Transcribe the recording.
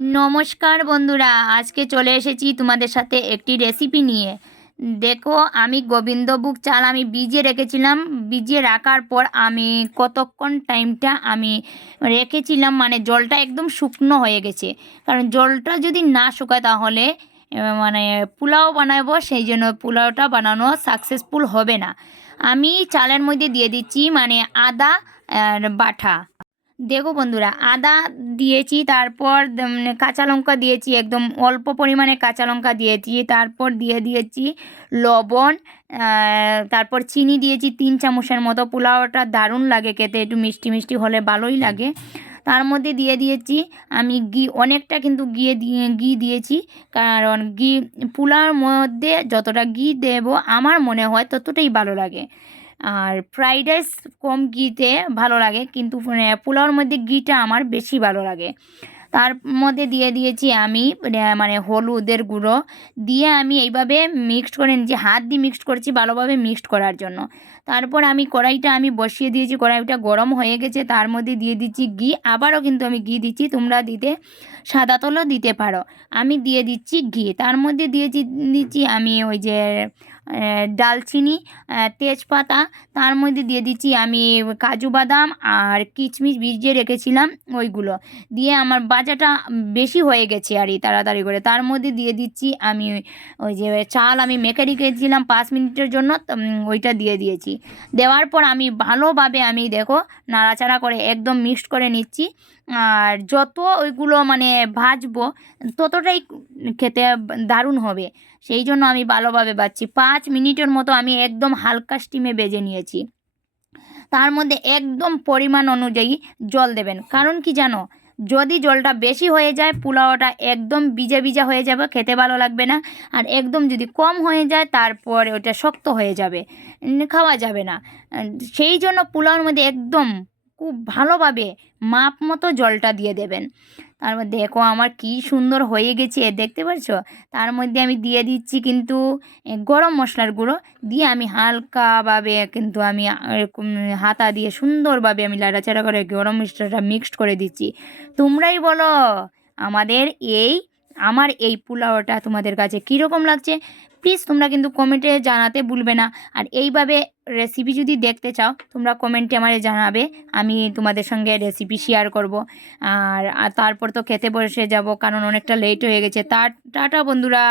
নমস্কার বন্ধুরা, আজকে চলে এসেছি তোমাদের সাথে একটি রেসিপি নিয়ে। দেখো, আমি গোবিন্দভোগ চাল আমি ভিজিয়ে রেখেছিলাম। ভিজিয়ে রাখার পর আমি কতক্ষণ টাইমটা আমি রেখেছিলাম, মানে জলটা একদম শুকনো হয়ে গেছে। কারণ জলটা যদি না শুকায় তাহলে মানে পোলাও বানাবো, সেই জন্য পোলাওটা বানানো সাকসেসফুল হবে না। আমি চালের মধ্যে দিয়ে দিচ্ছি মানে আদা বাটা। দেখো বন্ধুরা, আদা দিয়েছি, তারপর কাঁচা লঙ্কা দিয়েছি, একদম অল্প পরিমাণে কাঁচা লঙ্কা দিয়েছি, তারপর দিয়ে দিয়েছি লবণ, তারপর চিনি দিয়েছি 3 চামচের মতো। পোলাওটা দারুণ লাগে খেতে, একটু মিষ্টি মিষ্টি হলে ভালোই লাগে। তার মধ্যে দিয়ে দিয়েছি আমি ঘি, অনেকটা কিন্তু ঘি দিয়েছি, কারণ ঘি পোলাওর মধ্যে যতটা ঘি দেবো আমার মনে হয় ততটাই ভালো লাগে। আর ফ্রাইড রাইস কম ঘিতে ভালো লাগে, কিন্তু পোলাওর মধ্যে ঘিটা আমার বেশি ভালো লাগে। তার মধ্যে দিয়ে দিয়েছি আমি মানে হলুদের গুঁড়ো দিয়ে আমি এইভাবে মিক্সড করে নিয়েছি, হাত দিয়ে মিক্সড করছি ভালোভাবে মিক্সড করার জন্য। তারপর আমি কড়াইটা আমি বসিয়ে দিয়েছি, কড়াইটা গরম হয়ে গেছে, তার মধ্যে দিয়ে দিচ্ছি ঘি। আবারও কিন্তু আমি ঘি দিচ্ছি, তোমরা দিতে সাদা তেলও দিতে পারো। আমি দিয়ে দিচ্ছি ঘি, তার মধ্যে দিচ্ছি আমি ওই যে ডালচিনি, তেজপাতা, তার মধ্যে দিয়ে দিচ্ছি আমি কাজু বাদাম আর কিশমিশ ভিজিয়ে রেখেছিলাম ওইগুলো দিয়ে, আমার বাজাটা বেশি হয়ে গেছে আর তাড়াতাড়ি করে। তার মধ্যে দিয়ে দিচ্ছি আমি ওই যে চাল আমি মেখে রেখেছিলাম 5 মিনিটের জন্য, ওইটা দিয়ে দিয়েছি। দেওয়ার পর আমি ভালোভাবে আমি দেখো নাড়াচাড়া করে একদম মিক্সড করে নিচ্ছি। আর যত ওইগুলো মানে ভাজবো ততটাই খেতে দারুণ হবে, সেই জন্য আমি ভালোভাবে ভাজছি। 5 মিনিটের মতো আমি একদম হালকা স্টিমে ভেজে নিয়েছি। তার মধ্যে একদম পরিমাণ অনুযায়ী জল দেবেন, কারণ কি জানো, যদি জলটা বেশি হয়ে যায় পোলাওটা একদম ভিজা ভিজা হয়ে যাবে, খেতে ভালো লাগবে না। আর একদম যদি কম হয়ে যায় তারপর ওটা শক্ত হয়ে যাবে, খাওয়া যাবে না। সেই জন্য পোলাওর মধ্যে একদম খুব ভালোভাবে মাপ মতো জলটা দিয়ে দেবেন। তারপর দেখো আমার কি সুন্দর হয়ে গেছে, দেখতে পাচ্ছো। তার মধ্যে আমি দিয়ে দিচ্ছি কিন্তু গরম মশলার গুঁড়ো দিয়ে আমি হালকাভাবে কিন্তু আমি এরকম হাতা দিয়ে সুন্দরভাবে আমি নাড়াচাড়া করে গরম মশলাটা মিক্সড করে দিচ্ছি। তোমরাই বলো আমাদের এই আমার এই পোলাওটা তোমাদের কাছে কীরকম লাগছে। প্লিজ তোমরা কিন্তু কমেন্টে জানাতে ভুলবে না। আর এইভাবে রেসিপি যদি দেখতে চাও তোমরা কমেন্টে আমারে জানাবে, আমি তোমাদের সঙ্গে রেসিপি শেয়ার করব। আর তারপর তো খেতে বসে যাব, কারণ অনেকটা লেট হয়ে গেছে। টাটা বন্ধুরা।